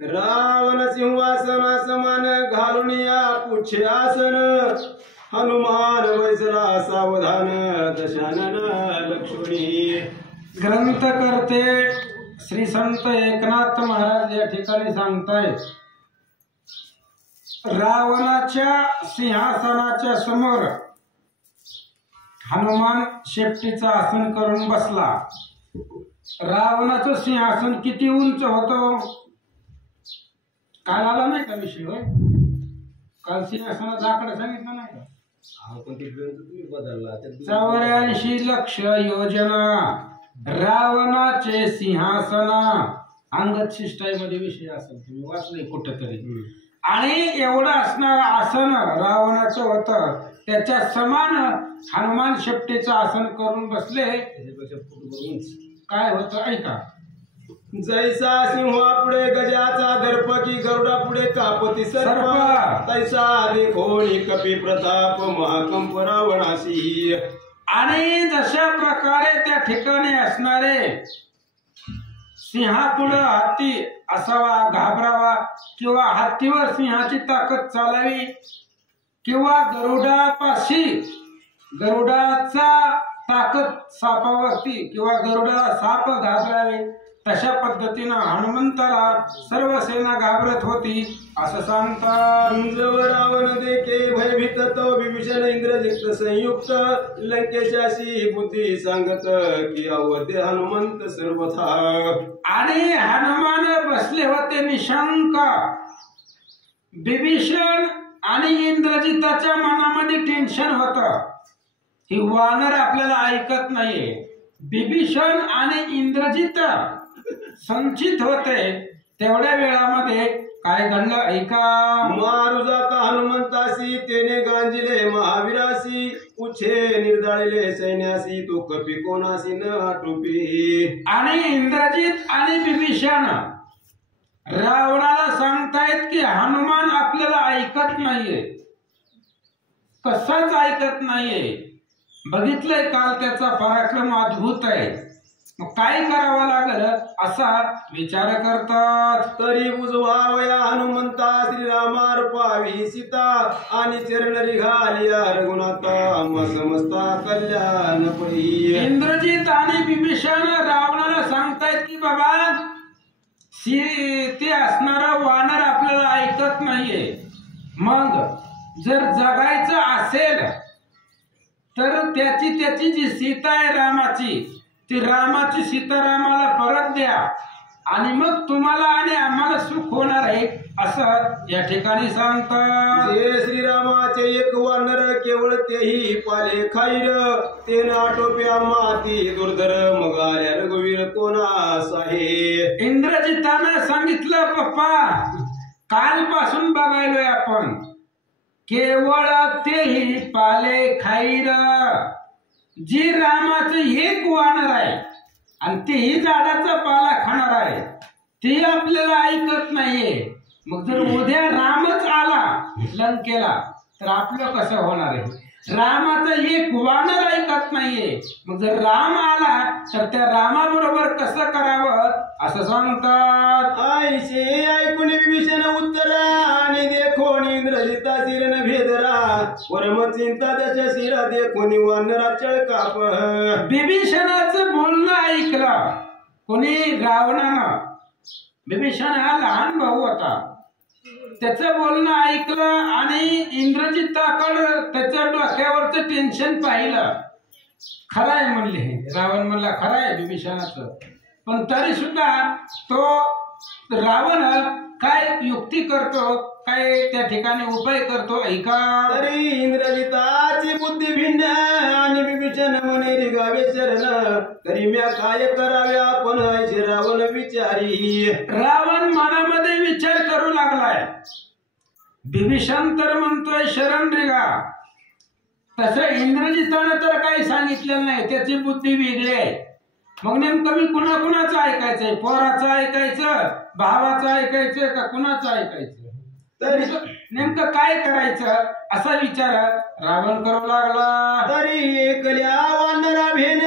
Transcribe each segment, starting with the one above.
रावण सिंहासना समान घालून या पुढचे आसन हनुमान वैसला सावधान दशानन लक्ष्मणी। ग्रंथकर्ते श्री संत एकनाथ महाराज या ठिकाणी सांगतायत, रावणाच्या सिंहासनाच्या समोर हनुमान शेपटीचं आसन करून बसला। रावणाचं सिंहासन किती उंच होतं? काल आला नाही का विषय? होय, काल सिंहासनाचा आकडा सांगितला नाही का? 84 लक्ष योजना रावणाचे सिंहासना। अंगद शिष्टाईमध्ये विषय असेल, तुम्ही वाचले कुठेतरी। आणि एवढं असणारं आसन रावणाचं होतं, त्याच्या समान हनुमान शेपटीचं आसन करून बसले। काय होतं ऐका। जैसा सिंहा पुढे गजाचा दर्प की गरुडा पुढे कापती सर्प, तैसा देखोणी कपी प्रताप महाकंप रावणासी। आणि जशा प्रकारे त्या ठिकाणी असणारे सिंहापुढे हत्ती असावा, घाबरावा, किंवा हत्तीवर सिंहाची ताकद चालावी, किंवा गरुडापाशी गरुडाचा ताकद सापावरती किंवा गरुडाला साप घाबरावे, तशा पद्धतीनं हनुमंताला सर्व सेना घाबरत होती असं सांगतात। रावण देखे भयभीत तो विभीषण इंद्रजित संयुक्त लंकेशाची बुद्धी सांगत की अवध्य हनुमंत सर्वथा। आणि हनुमान बसले होते निशंक। विभीषण आणि इंद्रजिताच्या मनामध्ये टेन्शन होतं, ही वानर आपल्याला ऐकत नाहीये। विभीषण आणि इंद्रजित संचित होते। तेवढ्या वेळामध्ये काय घडलं ऐका। मारू जाता हनुमंतासी तेने गांजिले महावीरासी, उछे निर्दाळिले सैन्यासी तो कपी कोणासी न आटोपी। आणि इंद्रजित आणि विभीषण रावणाला सांगतायत की हनुमान आपल्याला ऐकत नाहीये। कसाच ऐकत नाहीये? बघितलंय काल त्याचा पराक्रम अद्भुत आहे, मग काय करावं लागल असा विचार करतात। तरी बुजवावया हनुमंता श्रीरामार पावी सीता, आणि चरण रिघालिया रघुनाथा समस्ता कल्याण परी। इंद्रजित आणि विभीषण रावणाला सांगतायत की बाबा ते असणारा वानर आपल्याला ऐकत नाहीये, मग जर जगायचं असेल तर त्याची जी सीता आहे रामाची, ती रामाची सीता रामाला परत द्या, आणि मग तुम्हाला आणि आम्हाला सुख होणार आहे असं या ठिकाणी सांगतात। जे श्रीरामाचे एक वानर केवळ तेही पाले खाईर, ते नाटोप्या माती दुर्धर मग आल्या रघुवीर कोणास आहे। इंद्रजितानं सांगितलं पप्पा कालपासून बघायलोय आपण, केवळ तेही पाले खाईर, जी रामाचं एक वानर आहे आणि तेही झाडाचा पाला खाणार आहे, ते आपल्याला ऐकत नाहीये। मग जर उद्या रामच आला लंकेला तर आपलं कसं होणार आहे? रामाचं एक वानर ऐकत नाहीये, मग जर राम आला तर त्या रामाबरोबर कसं करावं असं सांगतात। आईचे ऐकून विभीषण उत्तर, आणि देखोन इंद्रजिता शिरन भेदरा, परम चिंता त्याच्या शिरा देखोन वानरा चळकाप। विभीषणाचं बोलणं ऐकलं कोणी? रावणानं। विभीषण हा लहान भाऊ होता, त्याचं बोलणं ऐकलं आणि इंद्रजिताकडं त्याच्या डोक्यावरचं टेन्शन पाहिलं। खरंय म्हणले रावण, म्हणला खरंय विभीषणाचं, पण तरी सुद्धा तो रावण काय युक्ती करतो, काय त्या ठिकाणी उपाय करतो ऐका। तरी इंद्रजिताची बुद्धी भिन्न, आणि विभीषण म्हणे रिगावे शरण, तरी म्या काय करावे आपण ऐसे रावण विचारी। रावण मनामध्ये विचार करू लागलाय, विभीषण तर म्हणतोय शरण रिगा, तसं इंद्रजितानं तर काही सांगितलेलं नाही, त्याची बुद्धी वेगळी आहे। मग नेमकं मी कुणाचं ऐकायचंय? पोराचं ऐकायचं, भावाचं ऐकायचं का कुणाचं ऐकायचं? तरी नेमकं काय करायचं असा विचार रावण करू लागला। तरी एकल्या वानरा भेन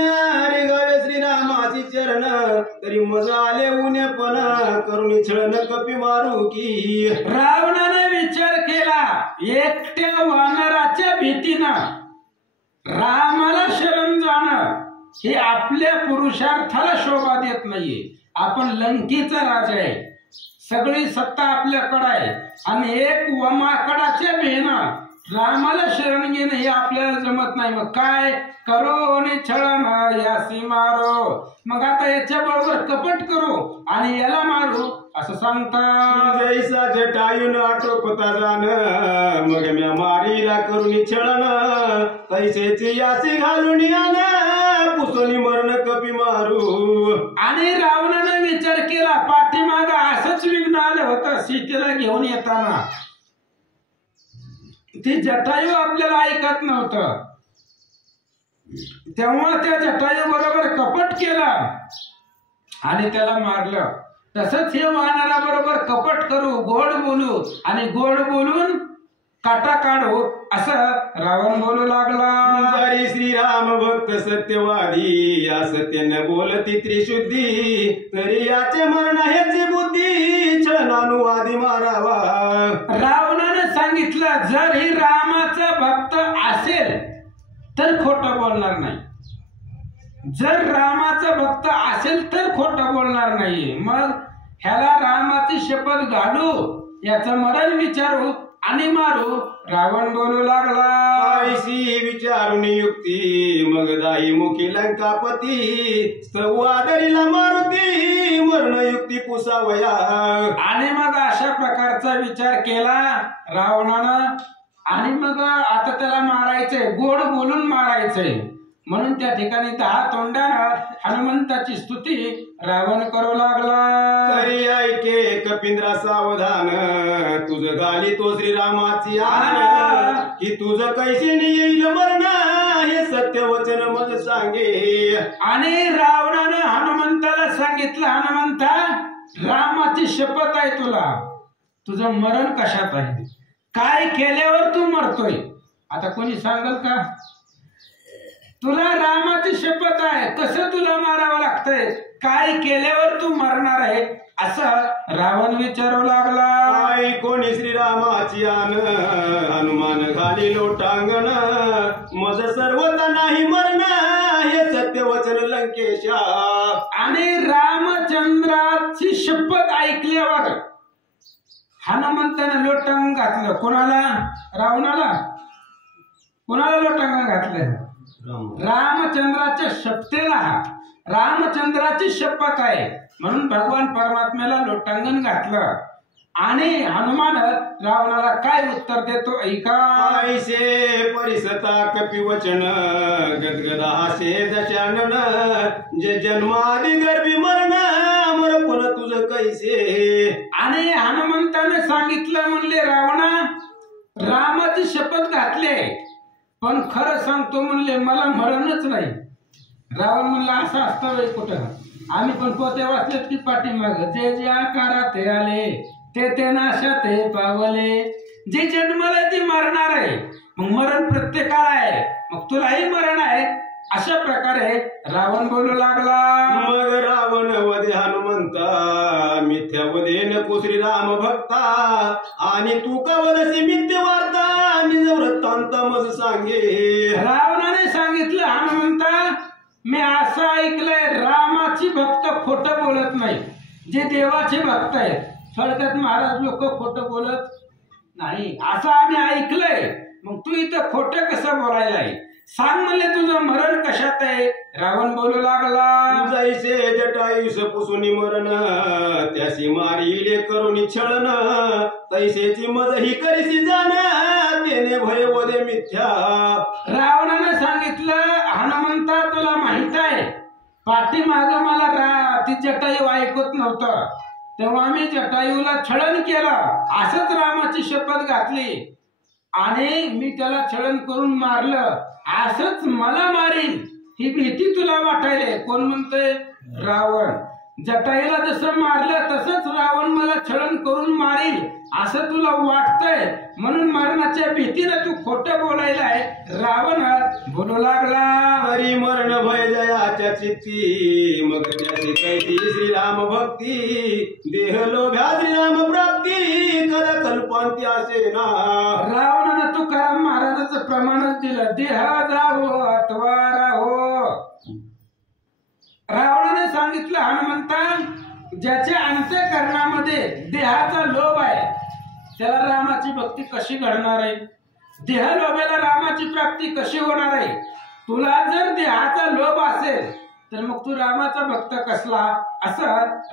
रिगावे श्रीरामाची चरण, शरण तरी मजा आले उन्हे पण करून छळण कपी मारू की. रावणाने विचार केला एकट्या वानराच्या भीतीनं रामाला शरण जाणं हे आपल्या पुरुषार्थाला शोभा देत नाहीये. आपण लंकेचा राजा आहे, सगळी सत्ता आपल्याकडे आहे आणि एक वमाकडाच्या भेनं रामाला शरण घेणं हे आपल्याला जमत नाही. मग काय करो आणि छळण यासी मारो. मग आता याच्या बरोबर कपट करू आणि याला मारू असं सांगता. जैसा जटायून आटोपता जाण मग म्या मारीला करून छळण तैसेची यासी घालून आण पुसोनी मरण कपी मारू. आणि रावणाने विचार केला पाठीमाग असंच विघ्न आलं होतं सीतेला घेऊन येताना. ती जटायू आपल्याला ऐकत नव्हतं, तेव्हा त्या जटायू बरोबर कपट केलं आणि त्याला मारलं. तसंच हे वानरा बरोबर कपट करू, गोड बोलू आणि गोड बोलून काटा काढू असं रावण बोलू लागला. जरी श्रीराम भक्त सत्यवादी या सत्याने बोलती त्रिशुद्धी तरी याचे मरण ह्याची बुद्धी छळणानुवादी मारावा. रावणाने सांगितलं जर ही रामाचा भक्त असेल तर खोटं बोलणार नाही, जर रामाचा भक्त असेल तर खोटं बोलणार नाही. मग ह्याला रामाची शपथ घालू, याचं मरण विचारू आणि मारू. रावण बोलू लागला आईशी विचारून युक्ती मग दाई मुखी लंकापती सवादरीला मारुती मरण युक्ती पुसावया. आणि मग अशा प्रकारचा विचार केला रावणानं. आणि मग आता त्याला मारायचंय, गोड बोलून मारायचंय. म्हणून त्या ठिकाणी 10 तोंडानं हनुमंताची स्तुती रावण करू लागला. तरी ऐके कपिंद्रा सावधान तुझ गाली तो श्रीरामाची आण की तुझ कैसेने येईल मरण हे सत्य वचन मग सांगे. आणि रावणानं हनुमंताला सांगितलं हनुमंता रामाची शपथ आहे तुला, तुझं मरण कशात आहे, काय केल्यावर तू मरतोय. आता कोणी सांगल का? तुला रामाची शपथ आहे, कसं तुला मारावं लागतंय, काय केल्यावर तू मरणार आहे असं रावण विचारू लागला. आई कोणी श्रीरामाची आण हनुमान घाली लोटांगण मज सर्वता नाही मरण हे सत्य वचन लंकेशा. आणि रामचंद्राची शपथ ऐकल्यावर हनुमंताने लोटांगण घातलं. कोणाला? रावणाला. कोणाला लोटांगण घातलं? रामचंद्राच्या शपथेला. रामचंद्राची शपथ आहे म्हणून भगवान परमात्म्याला लोटांगण घातलं. आणि हनुमान रावणाला काय उत्तर देतो ऐका. ऐसे परिसता कपी वचन गदगदा हासे दशानन जे जन्मादी गर्भी मरण मर पण तुझ कैसे. आणि हनुमंताने सांगितलं म्हणले रावणा रामाची शपथ घातले पण खरं सांगतो म्हणले मला मरणच नाही. रावण म्हणला असं असतं बाई कुठं, आम्ही पण पोते वाचलेत की पाठीमाग जे जे आकारात आले ते नाशात पावले. जे जन्माला ती मरणार आहे, मग मरण प्रत्येकाला आहे, मग तुलाही मरण आहे. अशा प्रकारे रावण बोलू लागला. मग रावण वदे हनुमंता मिथ्या वदे नको श्रीराम भक्ता आणि तू का वदसी मिथ्य वार्ता निज वृत्तांत मज सांगे. रावणाने सांगितलं हनुमंता मी असं ऐकलंय रामाची भक्त खोटं बोलत नाही, जे देवाचे भक्त आहेत. थोडक्यात महाराज लोक खोटं बोलत नाही असं आम्ही ऐकलंय. मग तू इथं खोटं कसं बोलायला आहे, सांग म्हणले तुझं मरण कशात आहे. रावण बोलू लागला. जैसे जटायुष पुसुनी मरण त्यासी मारिले करुणी छळण तैसेची मज ही करीसी जाण तेने भय वदे मिथ्या. रावणाने सांगितलं हनुमंता तुला माहित आहे पाठीमाग मला ती जटायू ऐकत नव्हतं, तेव्हा आम्ही जटायूला छळण केलं, असंच रामाची शपथ घातली आणि मी त्याला छळण करून मारलं, असंच मला मारीन ही भीती तुला वाटायले. कोण म्हणतंय? रावण. जटायूला जसं मारलं तसंच रावण मला छळण करून मारेल मारील असं तुला वाटतंय म्हणून मरणाच्या भीतीनं तू खोटं बोलायलाय. रावण बोलू लागला, हरी मरण भय जयाच्या चित्ती, मग त्याची कैती श्रीराम भक्ती, देह लोभ्या श्रीराम प्राप्ती, कदा कल्पांती असे ना. रावणानं तुकाराम महाराजाचं प्रमाणच दिलं, देह जावो अथवा राहो. रावणाने सांगितलं हनुमंता, ज्याच्या अंतःकरणामध्ये देहाचा लोभ आहे त्याला रामाची भक्ती कशी घडणार आहे? देह लोभाला रामाची प्राप्ती कशी होणार आहे? तुला जर देहाचा लोभ असेल तर मग तू रामाचा भक्त कसला? असं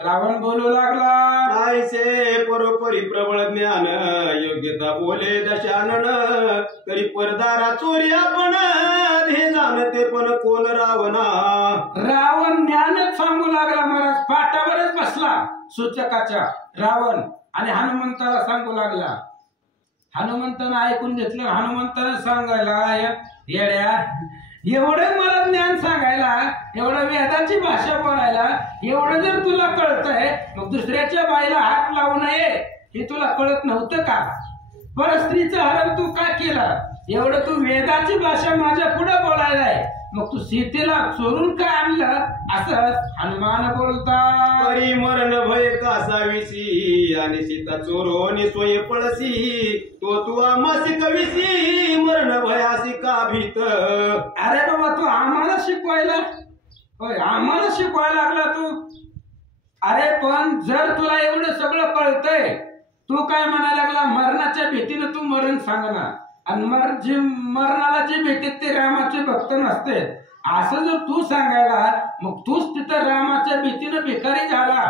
रावण बोलू लागला. नाहीसे परोपरी प्रबळ ज्ञान, योग्यता बोले दशानन, तरी परदारा चोरी आपण, हे जाणते पण कोण रावणा. रावण ज्ञानच सांगू लागला महाराज, पाटावरच बसला सूचकाच्या रावण आणि हनुमंताला सांगू लागला. हनुमंतानं ऐकून घेतलं. हनुमंतानं सांगायला, येड्या एवढं मला ज्ञान सांगायला, एवढं वेदाची भाषा बोलायला एवढं जर तुला कळतंय, मग दुसऱ्याच्या बाईला हात लावू नये हे तुला कळत नव्हतं का? परस्त्रीचं हरण तू का केलं? एवढं तू वेदाची भाषा माझ्या पुढे बोलायलाय, मग तू सीतेला चोरून का आणलं? असं हनुमान बोलतात. हरी मरण भय कासाविसी, आणि सीता चोरोनी सोय पळसी, तो तू आमासी कविसी, मरण भयासी का भीत. अरे बाबा तू आम्हाला शिकवायला, होय आम्हाला शिकवायला लागला तू. अरे पण जर तुला एवढं सगळं कळतंय, तू काय म्हणायला लागला? मरणाच्या भीतीनं तू मरण सांगणार, आणि मरणाला जे भेटते ते रामाचे भक्त नसते असं जर तू सांगायला, मग तूच तिथं रामाच्या भीतीनं भिकारी झाला.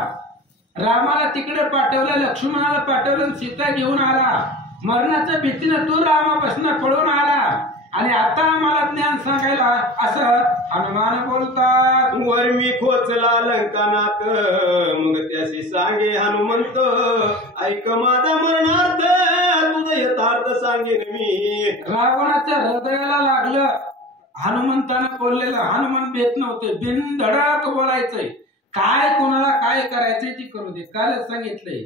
रामाला तिकडे पाठवलं, लक्ष्मणाला पाठवलं, सीता घेऊन आला. मरणाच्या भीतीनं तू रामापासून पळून आला आणि आता आम्हाला ज्ञान सांगायला, असं हनुमान बोलतात. वर मी खोचला लंकानाथ, मग त्याशी सांगे हनुमंत, ऐक माझा मरणार्थ, तुझं यथार्थ सांगेन मी. रावणाच्या हृदयाला लागलं हनुमंतानं बोललेलं. हनुमान भेट नव्हते, बिनधडक बोलायचंय, काय कोणाला काय करायचंय ती करू दे. कालच सांगितलंय,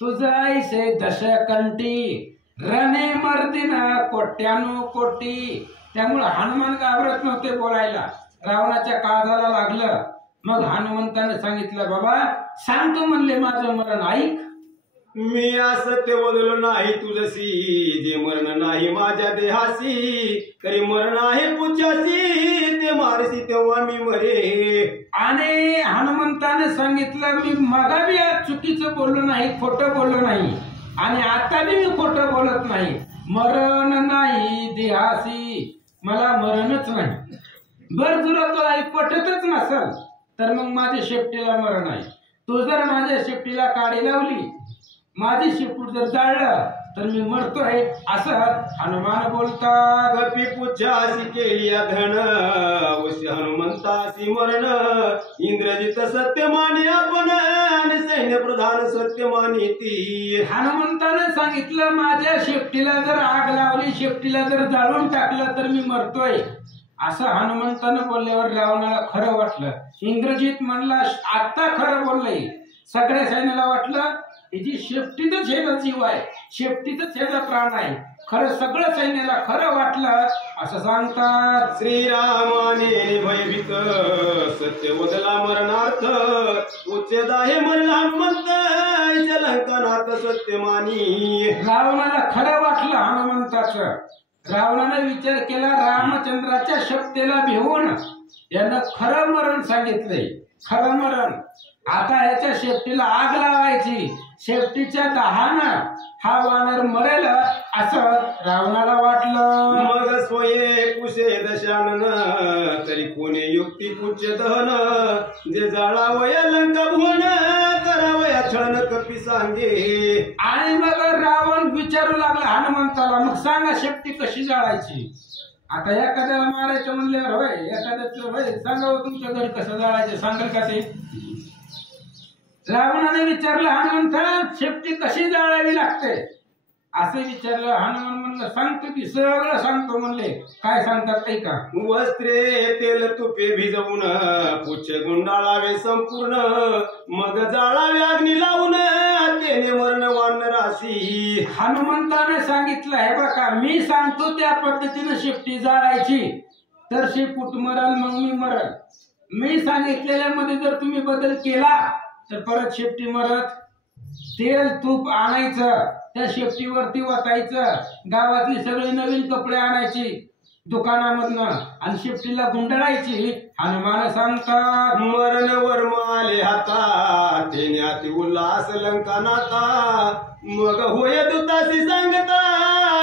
तुझं ऐसे दशकंठी रणे मर्दिन कोट्यानो कोटी. त्यामुळे हनुमान घाबरत नव्हते बोलायला. रावणाच्या काळजाला लागलं. मग हनुमंताने सांगितलं, बाबा सांगतो म्हणले माझं मरण ऐक. मी असत्य बोललो नाही तुझसी, जे मरण नाही माझ्या देहासी, तरी मरण आहे पुच्छासी, ते मारसी तेव्हा मी मरे. आणि हनुमंताने सांगितलं, मी मगा बी आज चुकीचं बोललो नाही, खोटं बोललो नाही, आणि आता बी मी खोटं बोलत नाही. मरण नाही देहासी, मला मरणच नाही. बर तुला तो पटतच नसल तर मग माझ्या शेपटीला मरण आहे. तू जर माझ्या शेपटीला काडी लावली, माझी शेपूट जर जाळलं तर मी मरतोय, असं हनुमान बोलतात. कपी पुच्छासी केली धन, वशी हनुमंतासी मरण, इंद्रजित सत्य माने आपण, आणि सैन्य प्रधान सत्य मानी ती. हनुमंताने सांगितलं, माझ्या शेपटीला जर आग लावली, शेपटीला जर जाळून टाकलं तर मी मरतोय. असं हनुमंतानं बोलल्यावर रावणाला खरं वाटलं. इंग्रजीत म्हणला, आता खरं बोललंय. सगळ्या सैन्याला वाटलं हिची शेपटीतच ह्याचा जीव आहे, शेपटीतच ह्याचा प्राण आहे. खरं सगळं सैन्याला खरं वाटलं असं सांगतात. श्रीरामाने भयभीत सत्य वदला मरणार्थ, उच्चेद आहे म्हणला हनुमंत, लंकानाथ सत्य मानी. रावणाला खरं वाटलं हनुमंताचं. रावणाने विचार केला, रामचंद्राच्या शक्तीला भिवून यानं खरं मरण सांगितलंय, खरं मरण. आता ह्याच्या शेपटीला आग लावायची, शेपटीच्या दाहानं हा वानर मरेल असं रावणाला वाटलं. मग स्वये कुशे दशानन, तरी कोणी युक्ती पुच्छ दहन, जे जाळावया लंका भुवन, करावया छळन कपी सांगे. आणि मग रावण विचारू लागला हनुमंताला, मग सांगा शेपटी कशी जाळायची? आता एखाद्याला मारायचं म्हणल्यावर होय, एखाद्याचं होय सांगा तुमच्या घरी कसं जाळायचं, सांगाल का ते? रावणाने विचारलं, हनुमंता शेपटी कशी जाळावी लागते असं विचारलं. हनुमान म्हणलं, सांगतो की सगळं सांगतो म्हणले. काय सांगतात ऐका. वस्त्रे तेल तुपे भिजवून, पुच्छ गुंडाळावे संपूर्ण, मग जाळावे अग्नी लावून, तेने मरण वानरासी. रामाची. हनुमंताने सांगितलं हे बघा मी सांगतो त्या पद्धतीने शेपटी जाळायची तर शेपूट मरल मग मी मरल. मी सांगितलेल्या मध्ये जर तुम्ही बदल केला तर परत शेपटी मरत. तेल तूप आणायचं त्या शेपटीवरती वतायचं. गावातली सगळी नवीन कपडे आणायची दुकानामधनं आणि शेपटीला गुंडाळायची. हनुमान सांगतात मरण वर्म आले हाता तेण्यात उल्हास लंका नाता. मग होय दुतासी सांगता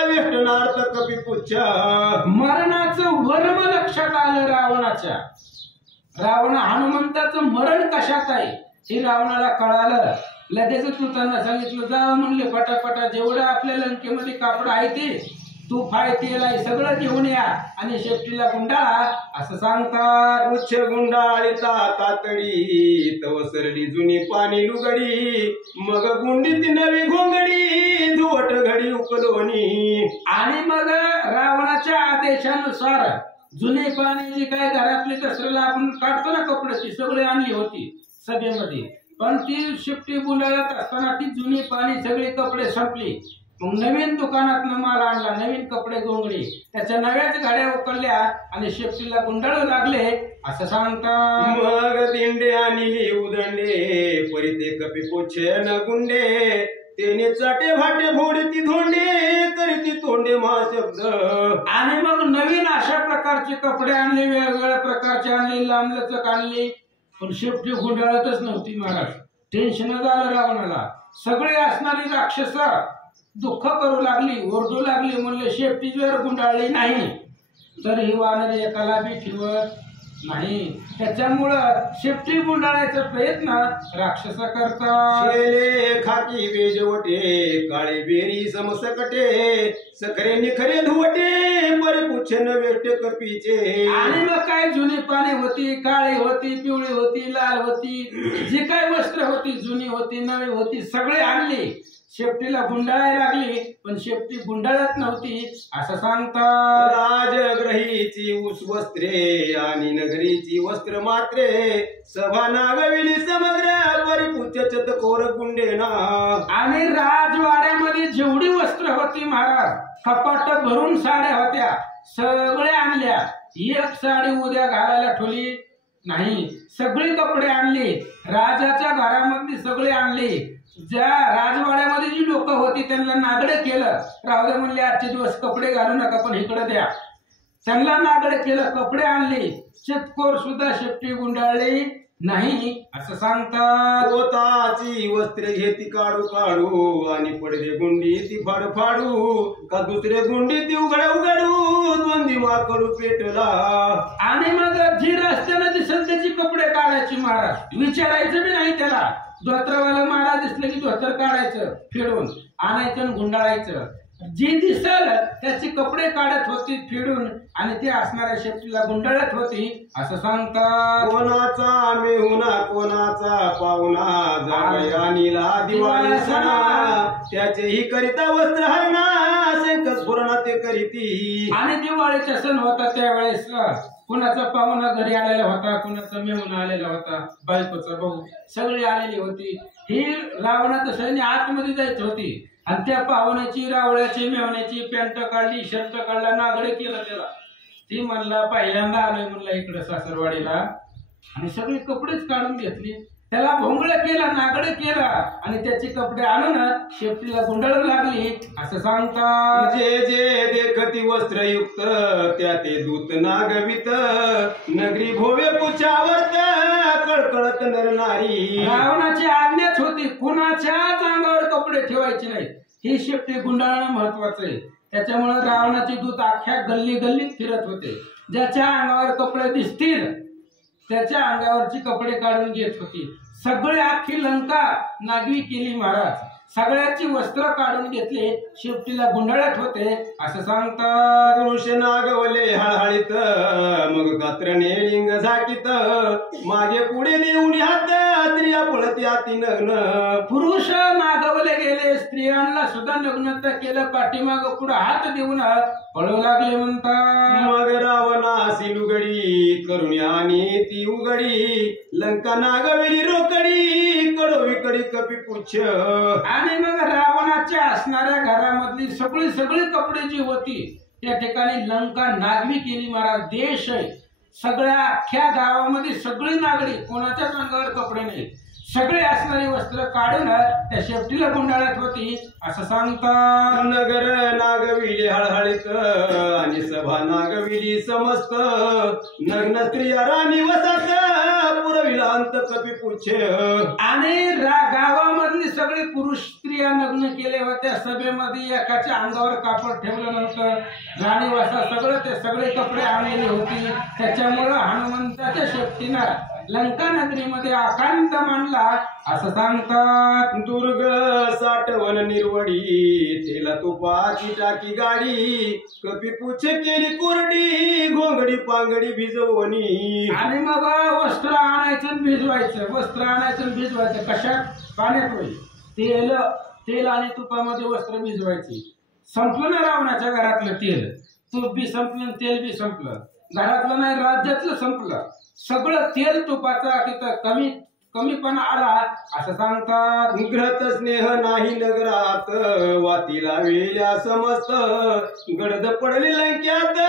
वेष्टनार्थ कपी पुच्छ. मरणाचं वर्म लक्षात आलं रावणाच्या. रावण हनुमंताचं मरण कशात आहे हे रावणाला कळालं. लगेच दूतांना सांगितलं जा म्हणले पटापटा जेवढं आपल्या लंकेमध्ये कापड आहे ते तूप आहे तेल आहे सगळं घेऊन या आणि शेपटीला गुंडाळा असं सांगतात. उच्च गुंडाळीता तातडी तव सरली जुनी पाणी लुगडी. मग गुंडीत नवी घोंगडी धुवट घडी उकलोनी. आणि मग रावणाच्या आदेशानुसार जुने पाणी जी काय घरातली दसऱ्याला आपण काढतो ना कपडे ती सगळी आणली होती सभेमध्ये. पण ती शेपटी गुंडाळत असताना ती जुनी पाणी सगळे कपडे संपली. मग नवीन दुकानातनं माल आणला नवीन कपडे गोंगडी त्याच्या नव्याच गाड्या उकलल्या आणि शेपटीला गुंडाळू लागले असं सांगतात. मग दिंडे आणि उदंडे परिते कपी पोछे न गुंडे. तेने चाटे भाटे फोडती धोंडे करीती तोंडे महाशब्द. आणि मग नवीन अशा प्रकारचे कपडे आणले वेगवेगळ्या प्रकारचे आणले लांबलचक आणले पण शेपटी गुंडाळतच नव्हती महाराज. टेन्शन झालं रावणाला. सगळे असणारी राक्षस दुःख करू लागली ओरडू लागली. म्हणले शेपटी जर गुंडाळली नाही तर ही वानर एकाला बी ठेवत नाही. त्याच्यामुळं शेपटी गुंडाळायचा प्रयत्न राक्षस करतात. शेले खाकी बेजवटे काळे बेरी समसकटे. सखरे निखरे धुवटे परिपुच्छन वेष्ट कपीचे. आणि मग काय जुनी पाने होती काळी होती पिवळी होती लाल होती जी काय वस्त्र होती जुनी होती नवी होती सगळे आणली. शेपटीला गुंडाळायला लागली पण शेपटी गुंडाळत नव्हती असं सांगतात. राजग्रहीची ऊस वस्त्रे आणि नगरीची वस्त्र मात्रे. सभा नागविली समग्र परिपुच्छ चतकोर गुंडेना. आणि राजवाड्यामध्ये जेवढी वस्त्र होती महाराज कपाट भरून साड्या होत्या सगळ्या आणल्या. एक साडी उद्या घालायला ठेवली नाही. सगळी कपडे आणली. राजाच्या घरामधली सगळे आणले. ज्या राजवाड्यामध्ये जी लोक होती त्यांना नागडे केलं. राहू दे म्हणले आजचे दिवस कपडे घालू नका पण इकडे द्या. त्यांना नागडे केलं कपडे आणले. चतकोर सुद्धा शेपटी गुंडाळली नाही असं सांगतात. पोताची वस्त्रे घेती काढू काढू आणि पडदे गुंडी ती फाडू फाडू. का दुसरे गुंडी ती उघड उघडू द्वंदी माकडू पेटला. आणि मग जी रस्त्याला दिसेल त्याची कपडे काढायची महाराज. विचारायचं बी नाही त्याला. धोत्रवाला महाराज दिसले की धोतर काढायचं फेडून आणायचं आणि गुंडाळायचं. जी दिसल त्याचे कपडे काढत होती फेडून आणि ते असणाऱ्या शेपटीला गुंडाळत होती असं सांगतात. कोणाचा मेहुना कोणाचा पाहुणा जावया नीला दिवाळी सणा. त्याचेही करिता वस्त्र हरणा शंकर पूर्ण ते करीती. आणि दिवाळीचा सण होता त्यावेळेस कुणाचा पाहुणा घरी आलेला होता कुणाचा मेहुणा आलेला होता बायकोचा भाऊ सगळी आलेली होती. ही रावणाचं सैन्य आतमध्ये जायची होती आणि त्या पाहुण्याची रावळ्याची मेवण्याची पॅन्ट काढली शर्ट काढला नागडे केलं त्याला. ती म्हणला पहिल्यांदा आलोय म्हणला इकडे सासरवाडीला आणि सगळे कपडेच काढून घेतली. त्याला भोंगळ केलं नागडे केला आणि त्याचे कपडे आणून शेपटीला गुंडाळू लागली असं सांगतात. जे जे देखती वस्त्रयुक्त त्या ते दूत नागवित. नगरी भोवे पुच्छावर्त कळकळत नर नारी. रावणाची आज्ञाच होती कुणाच्याच अंगावर कपडे ठेवायचे नाही. ही शेपटी गुंडाळणं महत्वाचं आहे. त्याच्यामुळे रावणाचे दूत अख्ख्या गल्ली गल्लीत फिरत होते. ज्याच्या अंगावर कपडे दिसतील त्याच्या अंगावरची कपडे काढून घेत होती. सगळे अख्खी लंका नागवी केली महाराज. सगळ्याची वस्त्र काढून घेतले शेपटीला गुंडाळत होते असं सांगतात. पुरुष नागवले हळहळीत मग कात्रणे लिंग झाकीत. मागे पुढे देऊन हात स्त्रिया पळत याती नग्न. पुरुष नागवले गेले स्त्रियांना सुद्धा नग्नता केलं. पाठीमाग पुढे हात देऊन पळू लागले म्हणतात. मग रावणासी लुगडी करून आणि ती उघडी. लंका नागविली रोकडी कडो विकडी कपी पुच्छ. आणि मग रावणा रावणाच्या असणाऱ्या घरामधली सगळी कपडे जी होती त्या ठिकाणी लंका नागवी केली महाराज. देश आहे सगळ्या अख्ख्या गावामध्ये सगळी नागरी, कोणाच्याच अंगावर कपडे नाही, सगळे असणारी वस्त्र काढून त्या शेपटीला गुंडाळत होती असं सांगतात. नगर नागविली हळहळीत आणि सभा नागविली समस्त, नग्न स्त्रिया राणी वसात पुरविला अंत कपी पुच्छ. आणि गावामधली सगळे पुरुष स्त्रिया नग्न केले होत्या. सभेमध्ये एकाच्या अंगावर कापड ठेवलं नव्हतं. राणीवासा सगळं ते सगळे कपडे आणलेले होते. त्याच्यामुळं हनुमंताच्या शेपटीनं लंका नगरीमध्ये आकांत मांडला असं सांगतात. दुर्ग साठवण निर्वडी तेला तुपाची टाकी गाडी, कपी पुच्छ केली कोरडी घोंगडी पांगडी भिजवणी. आणि मग वस्त्र आणायचं आणि भिजवायचं, वस्त्र आणायचं आणि भिजवायचं. कशात? पाण्यात होईल. तेल आणि तुपामध्ये वस्त्र भिजवायची. संपलं ना रावणाच्या घरातलं तेल, तूप बी संपलं, तेल बी संपलं. घरातलं नाही, राज्यातलं संपलं. सगळं तेल तुपाचा तिथं कमीपणा आला असं सांगतात. ग्रहत स्नेह नाही नगरात वातीला वेल्या समस्त, गडद पडली लंक्यात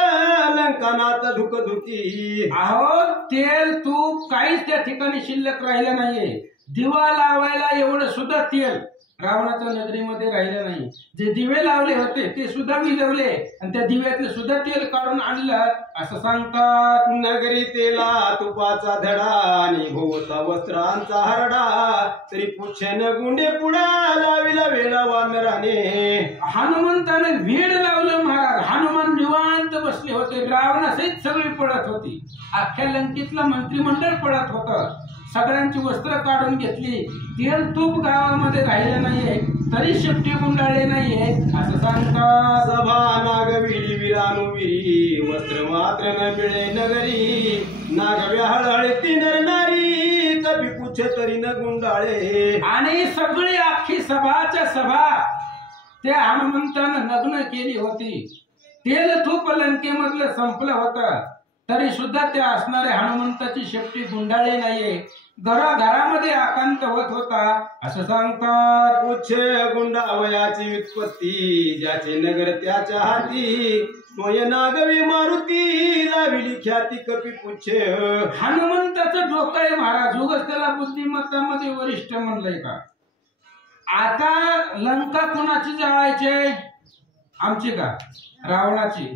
लंकानात धुकधुकी. अहो तेल तूप काहीच त्या ठिकाणी शिल्लक राहिलं नाहीये. दिवा लावायला एवढं सुद्धा तेल रावणाच्या नगरीमध्ये राहिलं नाही. जे दिवे लावले होते ते सुद्धा विझवले आणि त्या दिव्यातले सुद्धा तेल काढून आणलं असं सांगतात. नगरी तेला तुपाचा धडा आणि भोवता वस्त्रांचा हरडा, तरी पुच्छन गुंडे पुढा लाविला वेळा वानराने. हनुमंताने वेळ लावलं महाराज. हनुमान निवांत बसले होते. रावणासहित सगळी पळत होती. अख्ख्या लंकेतलं मंत्रिमंडळ पळत होतं. सगळ्यांची वस्त्र काढून घेतली. तेल तूप गावामध्ये राहिलं नाहीये, तरी शेपटी गुंडाळले नाहीये असं सांगतात. सभा नागविली विरानुविरी, वस्त्र मात्र न मिळे नगरी, नागव्या हळहळती नर नारी, कपी पुच्छ तरी न गुंडाळे. आणि सगळी अख्खी सभाच्या सभा त्या हनुमंतानं नग्न केली होती. तेल तूप लंकेमधलं संपलं होतं, तरी सुद्धा त्या असणाऱ्या हनुमंताची शेपटी गुंडाळली नाहीये. घराघरामध्ये आकांत होत होता असं सांगतात. पुच्छ गुंडावयाची व्युत्पत्ती, ज्याचे नगर त्याच्या हाती, स्वय नागवी मारुती लाविली ख्याती कपी पुच्छ. हनुमंताचं डोकं आहे महाराज. उगाच त्याला बुद्धिमत्तामध्ये वरिष्ठ म्हणलंय का? आता लंका कुणाची जाळायची? आमची का? रावणाची.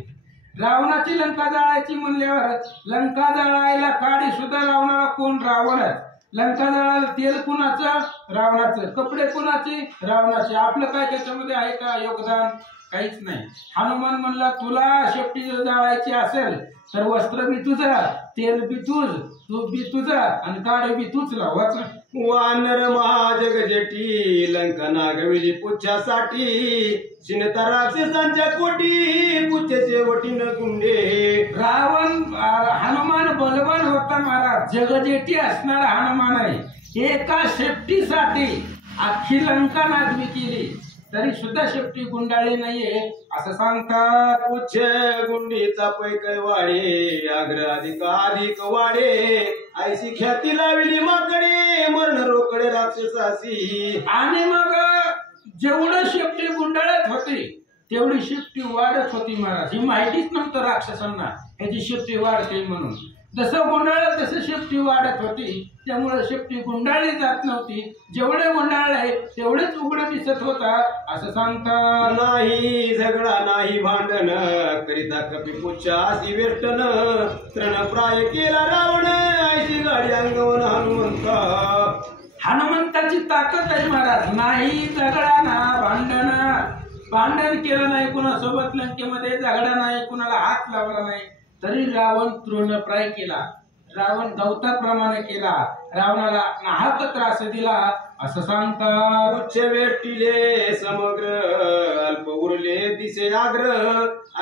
रावणाची लंका जाळायची म्हणल्यावर लंका जाळायला काडी सुद्धा लावणारा कोण? रावणच. लंका जाळायला तेल कुणाचं? रावणाचं. कपडे कुणाची? रावणाचे. आपलं काय त्याच्यामध्ये आहे का योगदान? काहीच नाही. हनुमान म्हणला तुला शेपटी जर जाळायची असेल तर वस्त्र बी तुझं, तेल बी तुझ, तूप बी तुझं आणि काडी बी तूच लावाच. वानर महाजगजेटी लंका नागविली पुच्छासाठी, शिनता राक्षसांच्या कोटी पुच्छचे वटीन गुंडे. हनुमान बलवान होता महाराज. जगजेटी असणारा हनुमान आहे. एका शेपटीसाठी अख्खी लंका नागवी केली, तरी सुद्धा शेपटी गुंडाळी नाहीये असं सांगतात. पुच्छ गुंडीचा पैकै वाढे, आग्र अधिक वाढे, ऐशी ख्याती लाविली माकडे, मरण रोकडे राक्षसासी. आणि मग जेवढं शेपटी गुंडाळत होती तेवढी शेपटी वाढत होती महाराज. ही माहितीच नव्हतं राक्षसांना याची शेपटी वाढते म्हणून. जसं गुंडाळत तसं शेपटी वाढत होती. त्यामुळे शेपटी गुंडाळली जात नव्हती. जेवढे गुंडाळले तेवढेच उघडं दिसत होता असं सांगतात. नाही झगडा नाही भांडण, करिता कपी पुच्छासी वेष्टन, तृणप्राय केला रावण, ऐशी गाडी अंगवन हनुमंत. हनुमंताची ताकद आहे महाराज. नाही झगडा ना भांडण. भांडण केलं नाही कुणासोबत लंकेमध्ये, झगडा नाही, कुणाला हात लावला नाही, तरी रावण तृणप्राय केला. रावण गवताप्रमाणे केला. रावणाला नाहक त्रास दिला असं सांगतात. उच्च वेष्टीले समग्र, अल्प उरले दिसे आग्र,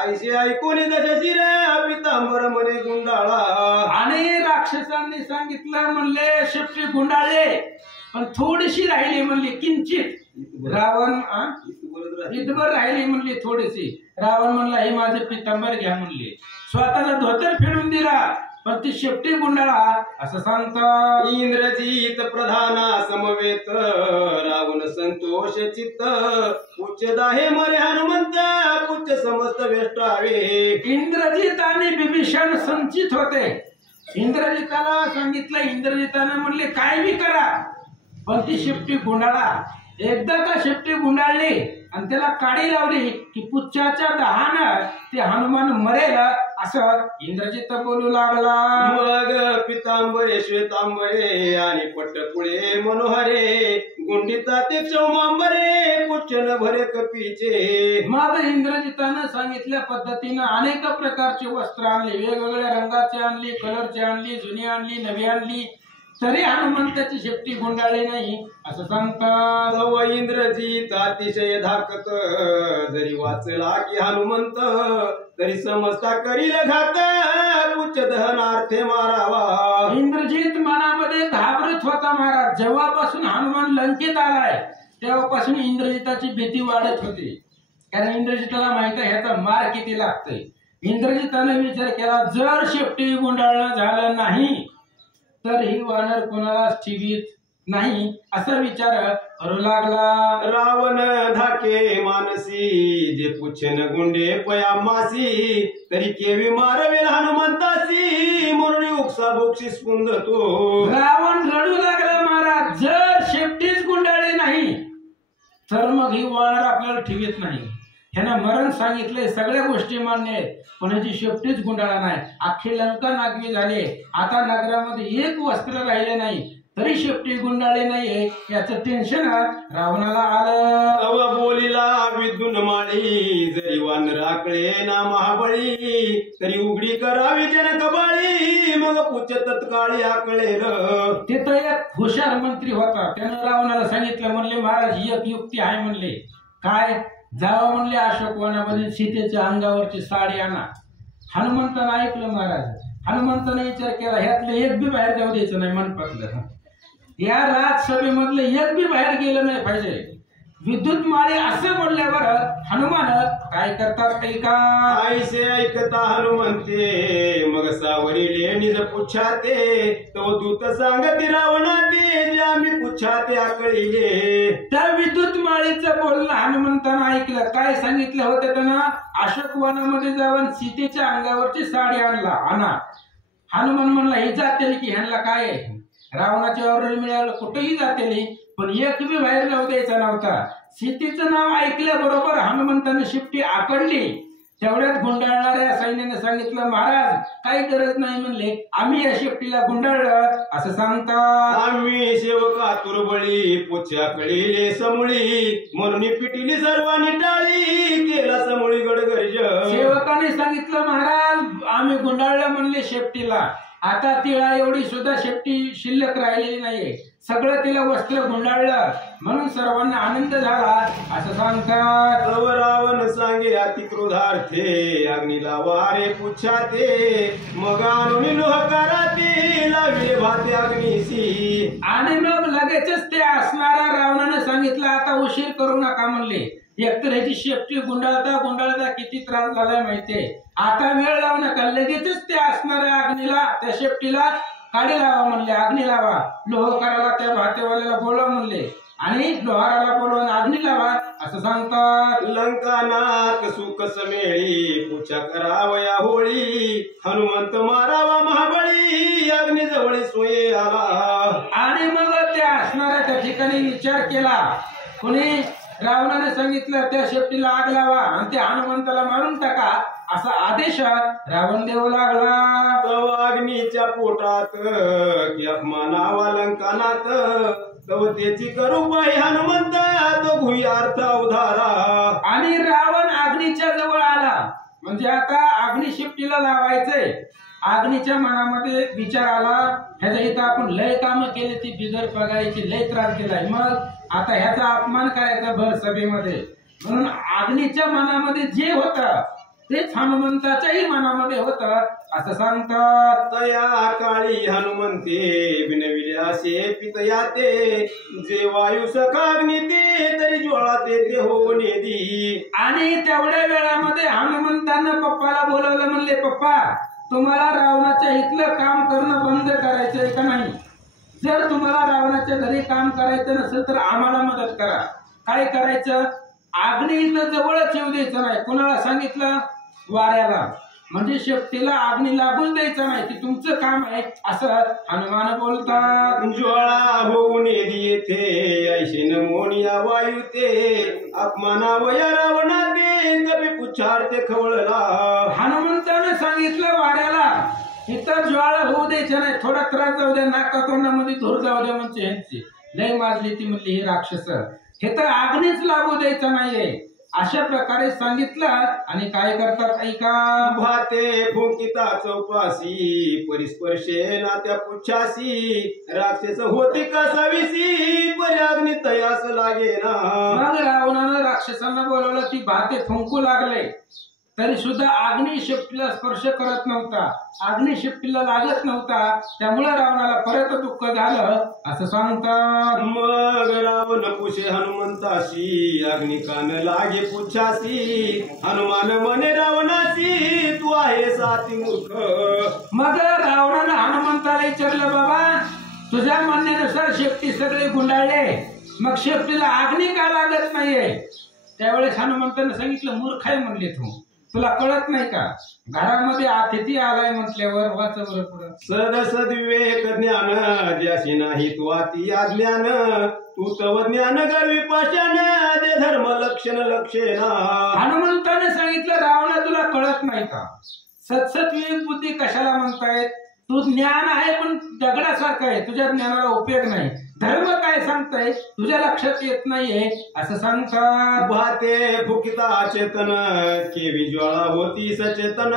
ऐसे ऐकून दशशिर पितांबर म्हणे गुंडाळा. आणि राक्षसांनी सांगितलं म्हणले शेपटी गुंडाळले, पण थोडीशी राहिली म्हणली, किंचित. रावण इथभर राहिली म्हणली थोडीशी. रावण म्हणला हे माझे पितांबर घ्या म्हणले. स्वतःला धोतर फेडून दिला, पण ती शेपटी गुंडाळा असं सांगतात. इंद्रजित प्रधाना समवेत रावण संतोष चित्त उच्चदा हे मरे हनुमंत उच्च समस्त वेष्टावे. इंद्रजित आणि बिभीषण संचित होते. इंद्रजिताला सांगितलं, इंद्रजिताने म्हणले काय बी करा पण ती शेपटी गुंडाळा. एकदा का शेपटी गुंडाळली आणि त्याला काडी लावली की पुच्छाच्या दहानं ते हनुमान मरेल असं इंद्रजित बोलू लागला. मग पितांबरे श्वेतांबरे आणि पट्टकुळे मनोहरे गुंडिता ते क्षौमांबरे पुच्छन भरे कपीचे. मग इंद्रजितानं सांगितल्या पद्धतीनं अनेक प्रकारचे वस्त्र आणले, वेगवेगळ्या रंगाचे आणली, कलरचे आणली, जुनी आणली, नवी आणली, तरी हनुमंताची शेपटी गुंडाळली नाही असं सांगतात. तव इंद्रजित अतिशय धाकत जरी वाचला की हनुमंत तरी समजता करील घात पुच्छ दहनार्थे मारावा. इंद्रजित मनामध्ये घाबरत होता महाराज. जेव्हापासून हनुमान लंकेत आलाय तेव्हापासून इंद्रजिताची भीती वाढत होती. कारण इंद्रजिताला माहित आहे ह्याचा मार किती लागतोय. इंद्रजिताने विचार केला जर शेपटी गुंडाळणं झालं नाही तर ही वानर कोणालाच ठेवीत नाही असा विचार करू लागला. रावण धाके मानसी जे पुच्छन गुंडे पयामासी तरी केवी मारवे हनुमंतासी म्हणून उपसा बोक्षी स्पुंद तो. रावण रडू लागला महाराज जर शेपटीच गुंडाळली नाही तर मग ही वानर आपल्याला ठेवीत नाही. ह्यानं मरण सांगितलंय, सगळ्या गोष्टी मान्य आहेत, पण ह्याची शेपटीच गुंडाळा नाही. अख्खी लंका नागवी झाली, आता नगरामध्ये एक वस्त्र राहिले नाही तरी शेपटी गुंडाळली नाहीये याचं टेन्शन रावणाला आलं. तव बोलिला विद्युन माळी जरी वानर आकळे ना महाबळी तरी उघडी करावी जन कबाळी मग पुच्छ तत्काळी आकळेल. तिथं एक हुशार मंत्री होता, त्यानं रावणाला सांगितलं, म्हणले महाराज एक युक्ती आहे. म्हणले काय? जावं म्हणले अशोक वनामध्ये सीतेच्या अंगावरची साडी आणा. हनुमंतानं ऐकलं महाराज. हनुमंताने विचार केला ह्यातलं एक बी बाहेर जाऊ द्यायचं नाही मनपातलं. या राजसभेमधलं एक बी बाहेर गेलं नाही पाहिजे. विद्युत माळी असं बोलल्यावर हनुमान काय करतात ऐका. ऐसे ऐकता हनुमंते मग सावरिले निज पुच्छाते तो दूत सांगती रावणाते जे आम्ही पुच्छाते आकळीले. त्या विद्युत माळीचं बोलणं हनुमंतानं ऐकलं. काय सांगितलं होतं त्यानं? अशोक वनामध्ये जाऊन सीतेच्या अंगावरची साडी आणा. हनुमान म्हणला ही जातेल की ह्यांना काय आहे? रावणाची ऑर्डर मिळालं कुठेही जातेली पण एक बी बाहेर जाऊ द्यायचा नव्हता. सीतेचं नाव ऐकल्याबरोबर हनुमंतानं शेपटी आकडली. तेवढ्यात गुंडाळणाऱ्या सैन्याने सांगितलं महाराज काही गरज नाही. म्हणले आम्ही या शेपटीला गुंडाळलं असं सांगतात. आम्ही सेवका तुरबळी पुच्छा कळीले समूळी म्हणून पिटिली सर्वांनी टाळी केला समूळी गडगर्ज. सेवकाने सांगितलं महाराज आम्ही गुंडाळलं म्हणले शेपटीला. आता तिला एवढी सुद्धा शेपटी शिल्लक राहिलेली नाहीये. सगळं तिला वस्त्र गुंडाळलं म्हणून सर्वांना आनंद झाला असं सांगतात. तव रावण सांगे अतिक्रोधार्थे अग्नीला वारे पुच्छाते मग आणून लोहकाराते लाविले भाते अग्नीसी. आणि मग लगेचच ते असणाऱ्या रावणाने सांगितलं आता उशीर करू नका म्हणले. एकतर ह्याची शेपटी गुंडाळता किती त्रास झालाय माहितीये. आता वेळ लावू नका, लगेचच ते असणाऱ्या अग्नीला त्या शेपटीला काडी लावा म्हणले, अग्नी लावा. लोहकाराला त्या भातेवाल्याला बोलवा म्हणले आणि लोहाराला बोलवून अग्नी लावा असं सांगतात. लंकानाथ सुख समेळी पूजा करावया होळी हनुमंत मारावा महाबळी अग्नी जवळी सोये आला. आणि मग त्या असणाऱ्या त्या ठिकाणी विचार केला. कोणी रावणाने सांगितलं त्या शेपटीला आग लावा आणि त्या हनुमंताला मारून टाका असा आदेश रावण देऊ लागला. तव अग्नीच्या पोटात की अपमानावा लंकानाथ तव त्याची करू पाय हनुमंत तो भूयार्थ उधारा. आणि रावण अग्नीच्या जवळ आला म्हणजे आता अग्नी शेपटीला लावायचंय. अग्नीच्या मनामध्ये विचार आला ह्याचा इथं आपण लय काम केले ती बिगर पगायची लय त्रास दिलाय, मग आता ह्याचा अपमान करायचा भर सभेमध्ये. म्हणून अग्नीच्या मनामध्ये जे होतं तेच हनुमंताच्याही मनामध्ये होतं असं सांगतात. तया काळी हनुमंते विनविल्यासे पितयाते जे वायू सकाग्नी ते तरी ज्वाळाते ते होऊन येदी. आणि तेवढ्या वेळामध्ये हनुमंतानं पप्पाला बोलवलं. म्हणले पप्पा तुम्हाला रावणाच्या इथलं काम करणं बंद करायचंय का नाही? जर तुम्हाला रावणाच्या घरी काम करायचं नसेल तर आम्हाला मदत करा. काय करायचं? अग्नी इथं जवळच येऊ द्यायचं नाही. कोणाला सांगितलं? वाऱ्याला. म्हणजे शेपटीला अग्नी लागून द्यायचा नाही, की तुमचं काम आहे असं हनुमान बोलतात. ज्वाळा होऊन येथे ऐशी मोनिया वायू ते अपमाना वया रावणा ते कवी पुच्छार ते खवळला. हनुमंतानं सांगितलं वाऱ्याला इथं ज्वाळा होऊ द्यायच्या नाही, थोडा त्रास जाऊ द्या, नाका तोंडामध्ये धूर जाऊ द्या. म्हणजे ह्यांची लय माजली ती म्हणली हे राक्षस, हे तर अग्नीच लागू द्यायचं नाहीये अशा प्रकारे सांगितलं. आणि काय करतात ऐका. भाते फुंकिता चौपासी परिस्पर्शे नात्या पुच्छासी राक्षस होती कसावीसी पर्याग्नी तयास लागे ना. मग रावणानं राक्षसांना बोलवलं. ती भाते फुंकू लागले तरी सुद्धा अग्नी शेपटीला स्पर्श करत नव्हता, अग्नी शेपटीला लागत नव्हता. त्यामुळे रावणाला परत दुःख झालं असं सांगतात. मग रावण पुषे हनुमंताशी अग्नि कान लागे पुच्छासी हनुमान म्हणे रावणाशी तू आहेस अति मूर्ख. मग रावणानं हनुमंताला विचारलं बाबा तुझ्या म्हणण्यानुसार शेपटी सगळे गुंडाळले, मग शेपटीला अग्नी का लागत नाहीये? त्यावेळेस हनुमंतानं सांगितलं मूर्ख आहे म्हणले तू, तुला कळत नाही का? घरामध्ये अतिथी आलाय म्हटल्यावर वाच बरं पुढं. सद विवेक ज्ञान ज्याशी नाही तू अति अज्ञान तू तव ज्ञान गर्वी पाषाण दे धर्म लक्षण लक्षेना. हनुमंताने सांगितलं रावणा तुला कळत नाही का? सत्सत विवेक बुद्धी कशाला म्हणतायत? तू ज्ञान आहे पण दगडासारखं आहे, तुझ्या ज्ञानाला उपयोग नाही. धर्म काय सांगताय तुझ्या लक्षात येत नाहीये असं सांगतात. भाते फुकिता चेतन केवी ज्वाळा होती सचेतन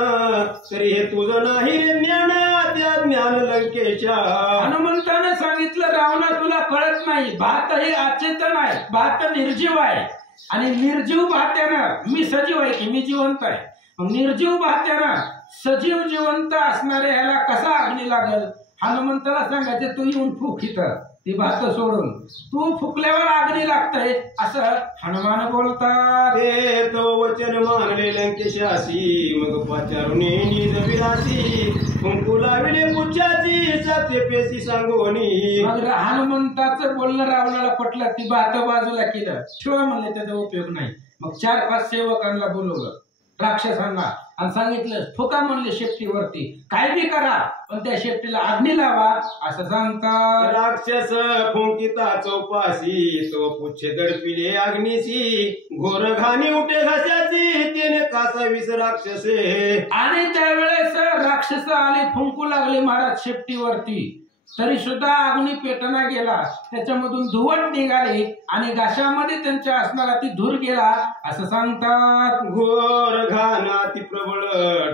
तरी हे तुझं नाही रे ज्ञान त्या ज्ञान लंकेच्या. हनुमंताने सांगितलं रावणा तुला कळत नाही, भात हे अचेतन आहे, भात निर्जीव आहे. आणि निर्जीव भात्यानं मी सजीव आहे की मी जिवंत आहे, मग निर्जीव भात्यानं सजीव जिवंत असणाऱ्या ह्याला कसा अग्नी लागल? हनुमंताला सांगायचं तू येऊन फुक इथं, ती भात सोडून तू फुकल्यावर अग्नी लागतंय असं हनुमान बोलतात. ते तो वचन मानले लंकेशासी मग पाचारुनी निज विरासी कुंकू लाविले पुच्छाची सत्य पेशी सांगोनी. मग हनुमंताचं बोलणं रावणाला पटलं, ती भात बाजूला केलं, ठेवा म्हणले त्याचा उपयोग नाही. मग 4-5 सेवकांना बोलवलं राक्षसांना आणि सांगितलं फुका म्हणले शेपटीवरती, काय बी करा पण त्या शेपटीला अग्नी लावा असं सांगतात. राक्षस फुंकिता चौपासी तो पुच्छे दडपिले अग्नीसी घोर घाणी उठे घासाची तेने कासा विस राक्षसे. आणि त्यावेळेस राक्षस आले फुंकू लागले महाराज शेपटीवरती, तरी सुद्धा अग्नी पेटना गेला, त्याच्यामधून धुवट निघाली आणि घाशामध्ये त्यांच्या असणारा ती धूर गेला असं सांगतात. घोर घाण अति प्रबळ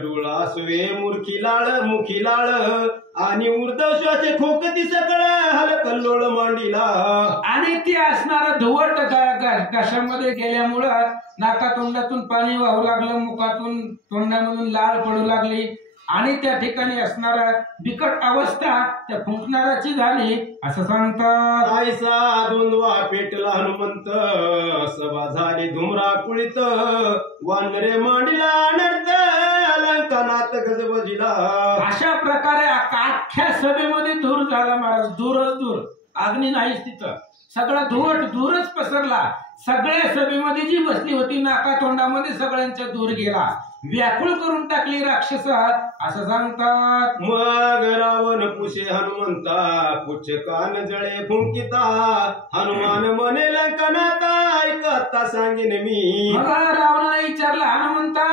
डोळा सुवे मुखी लाळ आणि उर्धव श्वासे खोकती सकळ हल कल्लोळ मांडीला. आणि ती असणारा धुवट घाशामध्ये गेल्यामुळं नाका तोंडातून पाणी वाहू लागलं, मुखातून तोंडामधून लाळ पडू लागली आणि त्या ठिकाणी असणारा बिकट अवस्था त्या फुंकणाराची झाली असं सांगतात. आयसा द्वंद्वा पेटला हनुमंत सभा झाली धुमरा कुळीत वानरे मांडीला नर्त अलंकनात गजबजिला. अशा प्रकारे अख्ख्या सभेमध्ये धूर झाला महाराज, धूरच धूर, अग्नी नाहीच तिथं, सगळा धूरच पसरला. सगळ्या सभेमध्ये जी बसली होती नाका तोंडामध्ये सगळ्यांचा धूर गेला, व्याकुळ करून टाकली राक्षस असं सांगतात. मग रावण पुषे हनुमंता पुच्छ कान जळे फुंकिता हनुमान म्हणे लंकनाता ऐकता सांगेन मी. मग रावणाने विचारलं हनुमंता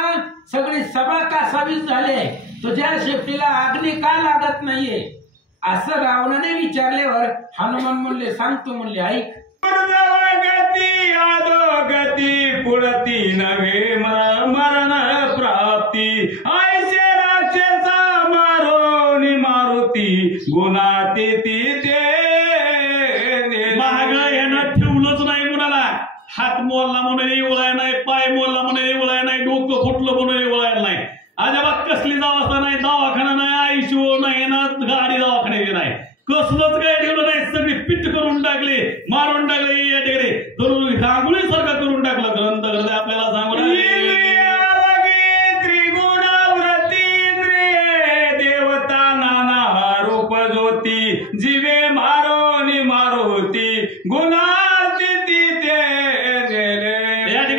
सगळी सभा कासावीस झाले, तुझ्या शेपटीला अग्नी का लागत नाहीये असं रावणाने विचारल्यावर हनुमान म्हणले सांगतो म्हणले ऐक. गती अधोगती पुढती नव्हे मरण प्राप्ती ऐसे राक्षसा मारोनी मारुती गुणाती ती महागाई यानं ठेवलंच नाही कुणाला, हात मोडला म्हणून एवढाय नाही, पाय मोडला म्हणून एवढाय नाही, डोकं फुटलं म्हणून एवढाय नाही, अजिबात कसली दवाखाना नाही, दवाखाना नाही, आयसीयू नाही ना गाडी दवाखान्याची नाही, कसलंच काय ठेवलं नाही, सगळी पिट करून टाकले, मारून टाकले, या ठिकाणी धरून रांगोळी सारखा करून टाकलं. ग्रंथ करते आपल्याला सांगू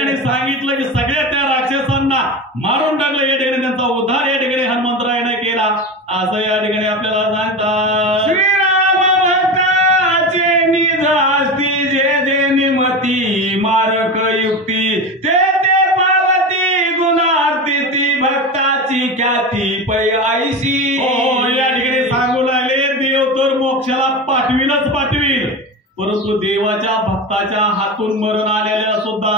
ठिकाणी सांगितलं की सगळ्या त्या राक्षसांना मारून टाकलं. या ठिकाणी त्यांचा उद्धार या ठिकाणी हनुमंतरायाने केला असं या ठिकाणी आपल्याला सांगतात. श्रीराम भक्ताचे निज असती जे जे निमती मारक युक्ती ते ते पावती गुणार्ती ती भक्ताची ख्याती पै आईशी. हो या ठिकाणी सांगू लागले देव तर मोक्षाला पाठविलच पाठविल, परंतु देवाच्या भक्ताच्या हातून मरण आलेल्या सुद्धा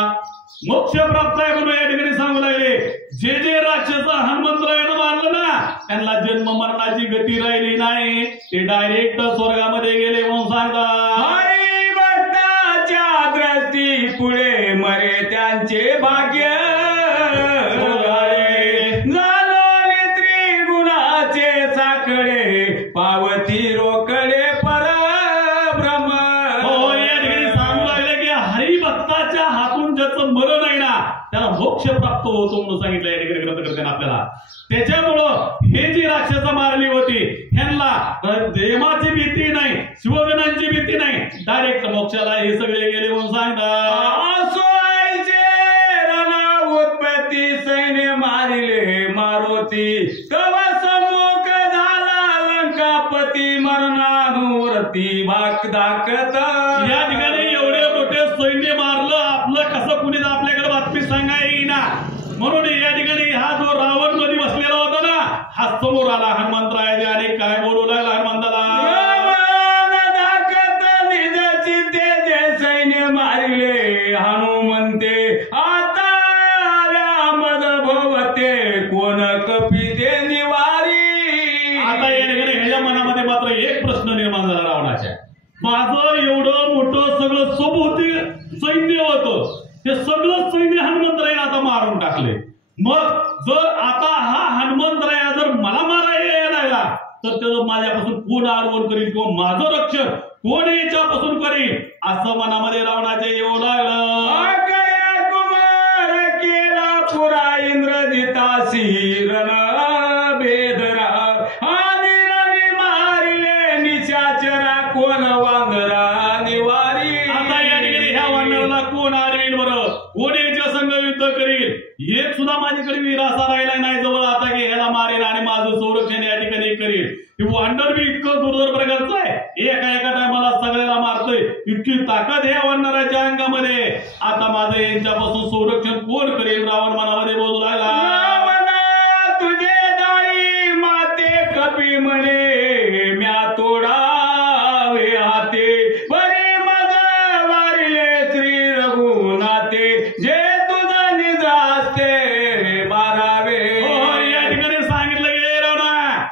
मोक्ष प्राप्त आहे म्हणून या ठिकाणी सांगू लागले. जे जे राक्षस हनुमंतरायानं मारलं ना त्यांना जन्म मरणाची गती राहिली नाही, ते डायरेक्ट स्वर्गामध्ये गेले म्हणून सांगतात. हरी भक्ताच्या दृष्टी पुढे मरे त्यांचे भाग्य झालो त्रिगुणाचे साकडे पावती रोकडे परब्रह्म. हो या ठिकाणी सांगू लागले की हरिभक्ताच्या हातून ज्याचं मरण आहे ना त्याला मोक्ष प्राप्त होतो म्हणून सांगितलं या ठिकाणी ग्रंथकर्त्याने आपल्याला. त्याच्यामुळं हे जी राक्षस मारली होती ह्यांना देवाची भीती नाही, शिवगणांची भीती नाही, डायरेक्ट मोक्षाला हे सगळे गेले म्हणून सांगतात. उत्पत्ती सैन्य मारिले मारुती तव सम्मुख झाला लंकापती मरणानुवरती भाग दाखत. या ठिकाणी एवढे मोठे सैन्य मारलं आपलं कसं कुणी आपल्याकडे बातमी सांगाय येईना म्हणून या ठिकाणी हा जो रावण मध्ये बसलेला होता ना हा समोर आला हनुमंतरायाने आणि काय बोलू लागला हनुमंताला. दाखत निजची ते जे सैन्य मारिले हनुमंते आता भवते कोण कपी दे निवारी. आता या ठिकाणी ह्याच्या मनामध्ये मात्र एक प्रश्न निर्माण झाला रावणाच्या. माझं एवढं मोठं सगळं सोबती सैन्य होतं ते सगळं सैन्य हनुमंतरायाने आता मारून टाकले. मग जर आता हा हनुमंतराया जर मला मारायला लागला तर त्याचं माझ्यापासून कोण आरवण करील किंवा माझं रक्षण कोण याच्यापासून करील असं मनामध्ये रावणाचे येऊ लागलं. पुरा इंद्रजितासी रण भेदरा आणि रवी मारिले निशाचरा कोण वांगरा निवारी. आता या ठिकाणी ह्या वानराला कोण आरवील बरं, कोण याच्या संघ युद्ध करील, एक सुद्धा माझ्याकडे वीर असा राहिला नाही जवळ आता की ह्याला मारेल आणि माझं संरक्षण या ठिकाणी करील. वानर बी इतकं दुर्धर प्रकारचं आहे, एका टायमाला सगळ्याला मारतोय, इतकी ताकद ह्या वानराच्या अंगामध्ये. आता माझं यांच्यापासून संरक्षण कोण करेल रावण मनामध्ये बोलू लागला. तुझे दाई माते कपी म्हणे म्या तोडावे हाते बरे माझा वारिले श्री रघुनाथे जे तुझा निज असते मारावे. या ठिकाणी सांगितलं गेले रावणा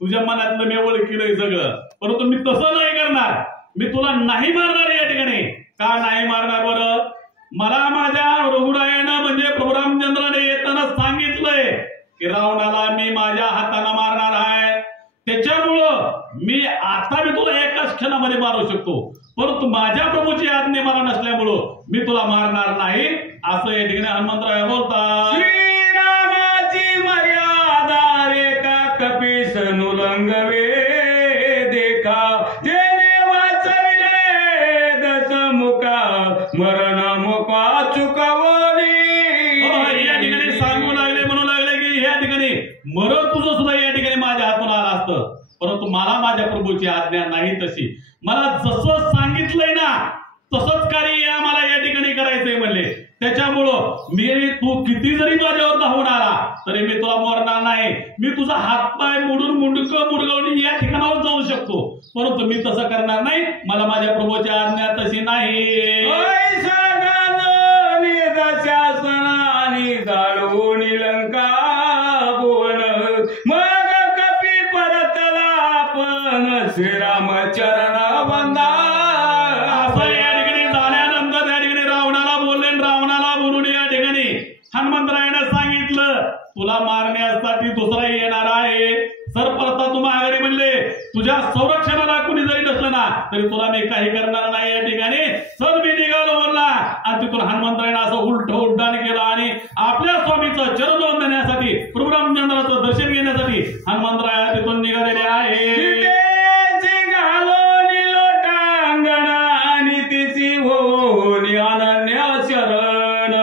तुझ्या मनातलं मी ओळखीलंय सगळं, परंतु मी तसं नाही करणार, मी तुला नाही मारणार. या ठिकाणी का नाही मारणार बरं, मला माझ्या रघुरायानं म्हणजे प्रभू रामचंद्राने येताना सांगितलंय की रावणाला मी माझ्या हाताने मारणार आहे. त्याच्यामुळं मी तुला एकाच क्षणामध्ये मारू शकतो, परंतु माझ्या प्रभूची आज्ञा मला नसल्यामुळं मी तुला मारणार नाही असं या ठिकाणी हनुमंतराय बोलतात. श्रीरामाची मर्यादा रेखा कपीस नुलंगवे देखा जेने वाचविले दशमुखा मरण मुका चुकवली. या ठिकाणी सांगू लागले म्हणू लागले की या ठिकाणी मरण तुझं सुद्धा या ठिकाणी माझ्या हातून आलं असतं, परंतु मला माझ्या प्रभूची आज्ञा नाही तशी. मला जसं सांगितलंय ना तसंच कार्य आम्हाला या ठिकाणी करायचंय म्हणले. त्याच्यामुळं तू किती जरी माझ्यावर धावून आला तरी मी तुला मरणार नाही. मी तुझा हातपाय मोडून मुडगावून या ठिकाणावर जाऊ शकतो, परंतु मी तसं करणार नाही. मला माझ्या प्रभूची आज्ञा तशी नाही. शासनाने जाळून लंका भुवन मग कपी परतला पण श्रीरामचरण वंदा. असं या ठिकाणी झाल्यानंतर या ठिकाणी रावणाला बोलले, रावणाला बोलून या ठिकाणी हनुमंतरायाने सांगितलं तुला मारण्यासाठी दुसरा येणार आहे. सरपरता तू माघारी म्हणले, तुझ्या संरक्षणाला कुणी जरी नसलं ना तरी तुला मी काही करणार नाही. या ठिकाणी सर मी निघालो म्हणला आणि तिथून हनुमंतरायाने असं उड्डाण केलं आणि आपल्या स्वामीचं चरण वंदण्यासाठी प्रभू रामचंद्राचं दर्शन घेण्यासाठी हनुमंतराया तिथून निघालेले आहे. लोटांगण आणि तिची होनी अनन्य शरण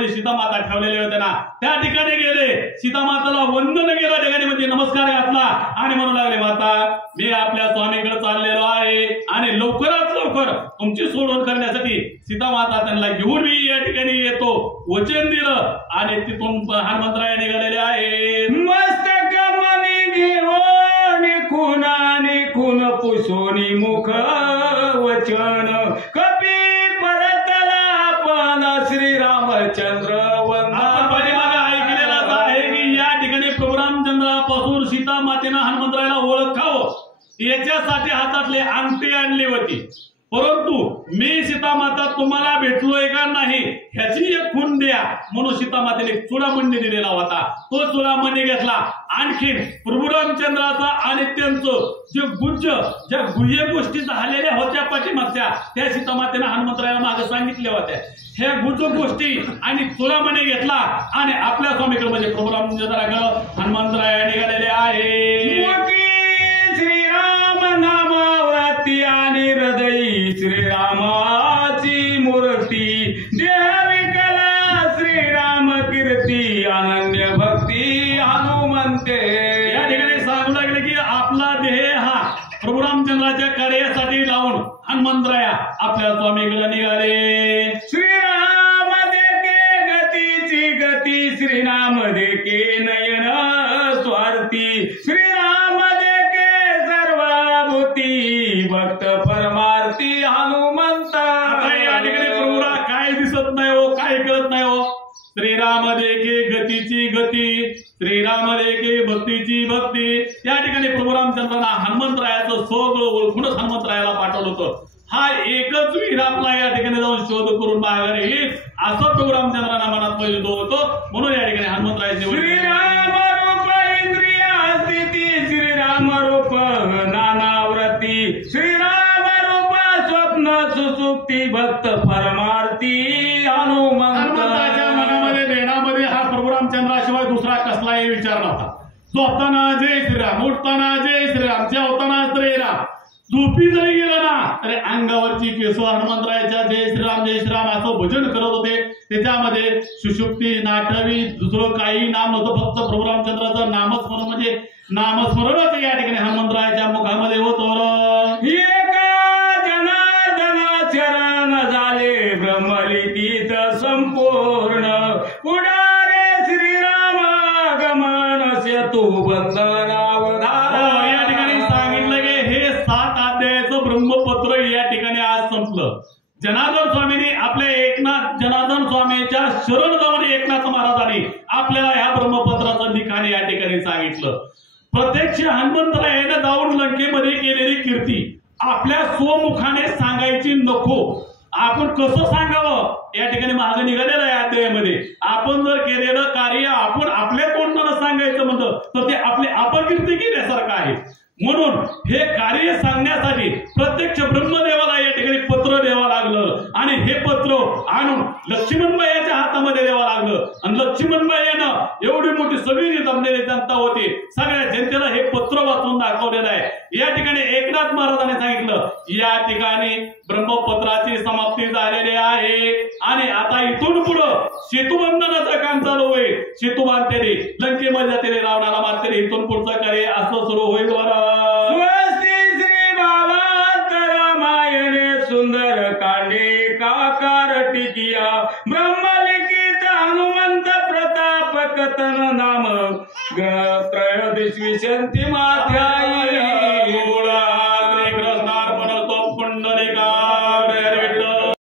लंकेमध्ये सीतामाता ठेवलेल्या होत्या ना, त्या ठिकाणी गेले, सीतामाताला वंदन केलं ठिकाणी, म्हणजे नमस्कार घातला आणि म्हणू लागले, माता मी आपल्या स्वामीकडे चाललेलो आहे आणि लवकरात लवकर तुमची सोडवण करण्यासाठी सीतामाता त्यांना घेऊन मी या ठिकाणी येतो वचन दिलं आणि तिथून हनुमंतराय निघालेले आहे. मस्तक मनी घेऊन खुनाने खुन पुसोनी मुख वचन कपी परतला पण श्रीरामचंद्र आपण पाठीमागे ऐकलेलं आहे की या ठिकाणी प्रभू रामचंद्रापासून सीता मातेनं हनुमंतरायला ओळखावं याच्यासाठी हातातले अंगठी आणली होती, परंतु मी सीतामाता तुम्हाला भेटलोय का नाही ह्याची एक खूण द्या म्हणून सीतामातेने चुडामणी दिलेला होता. तो चुडामणी घेतला. आणखीन प्रभू रामचंद्राचा आणि त्यांचं जे गुज्ज ज्या गुह्य गोष्टी झालेल्या होत्या पाठीमागच्या त्या सीतामातेने हनुमंतरायाला मागे सांगितल्या होत्या. ह्या गुज्ज गोष्टी आणि चुडामणी घेतला आणि आपल्या स्वामीकडे म्हणजे प्रभू रामचंद्राकडे हनुमंतराय निघालेले आहे. श्रीराम नामावरती आणि हृदयी श्रीरामाची मूर्ती देह विकला श्रीराम कीर्ती अनन्य भक्ती हनुमंते. या ठिकाणी सांगू लागले की आपला देह हा प्रभू रामचंद्राच्या कार्यासाठी लावून हनुमंतराया आपल्या स्वामीकडे निघाले. श्रीराम देके गतीची गती श्रीराम देके नयन स्वार्थी श्रीराम देके सर्वभूती भक्त परमार्थी हनुमंत. या ठिकाणी प्रभूला काय दिसत नाही हो, काय कळत नाही हो. श्रीराम देखे गतीची गती श्रीराम देखे भक्तीची भक्ती. या ठिकाणी प्रभू रामचंद्रांना हनुमंतरायाचं सगळं ओळखूनच हनुमंतरायाला पाठवलं होतं. हा एकच वीर आपला या ठिकाणी जाऊन शोध करून माघारी येईल असं प्रभू रामचंद्रांना मनात पहिले होतं, म्हणून या ठिकाणी हनुमंतरायाचे श्रीराम रूप इंद्रिया स्थिती श्रीराम रूप नानाव्रती श्रीराम रूप स्वप्न सुसुप्ती भक्त परमार्थी हनुमंताच्या मनामध्ये देण्यामध्ये हा प्रभू रामचंद्राशिवाय दुसरा कसलाही विचार नव्हता. झोपताना जय श्रीराम, उठताना जय श्रीराम, जेवताना श्रीराम, झोपी जरी गेलं ना तरी अंगावरची केस हनुमंतरायाच्या जय श्रीराम असं भजन करत होते. त्याच्यामध्ये सुषुप्ती नाटवी दुसरं काही नाम नव्हतं, फक्त प्रभू रामचंद्राचं नामस्मरण म्हणजे नामस्मरणच या ठिकाणी हनुमंतरायाच्या मुखामध्ये होतं. एका जनार्दना चरण झाले ब्रह्मलिखित संपूर्ण पुढारे श्रीराम गमन सेतू बंधनावधान. या ठिकाणी सांगितलं की हे 7 अध्यायाचं ब्रह्मपत्र या ठिकाणी आज संपलं. जनार्दन स्वामींनी आपल्या जनार्दन स्वामींच्या शरण जाऊन एकनाथ महाराजांनी आपल्याला ह्या ब्रह्मपत्राचं लिखाण या ठिकाणी सांगितलं. प्रत्यक्ष हनुमंतरायाने जाऊन लंकेमध्ये केलेली कीर्ती आपल्या स्वमुखाने सांगायची नको. आपण कसं सांगावं या ठिकाणी मागे निघालेलं आहे अध्यायामध्ये. आपण जर केलेलं कार्य आपण आपल्या तोंडानं सांगायचं म्हणतं तर ते आपली अपकीर्ती केल्यासारखं आहे. म्हणून हे कार्य सांगण्यासाठी प्रत्यक्ष ब्रह्मदेवाला या ठिकाणी पत्र द्यावं लागलं आणि हे पत्र आणून लक्ष्मणबाईच्या हातामध्ये द्यावं लागलं. आणि लक्ष्मणबाईनं एवढी मोठी सगळी जमलेली जनता होती, सगळ्या जनतेला हे पत्र वाचून दाखवलेलं आहे. या ठिकाणी एकनाथ महाराजांनी सांगितलं या ठिकाणी ब्रह्मपत्राची समाप्ती झालेली आहे आणि आता इथून पुढं सेतुबंधनाचं काम चालू होईल. सेतू बांधतेली लंकेमध्ये जातेली रावणाला मारतेली इथून पुढचं कार्य असं सुरू होईल. स्वस्ती श्री भावात रामायणे सुंदर कांडे काकार टिकिया ब्रह्मलिखित हनुमंत प्रताप कथन नाम त्रयोदशवी शंती माध्याय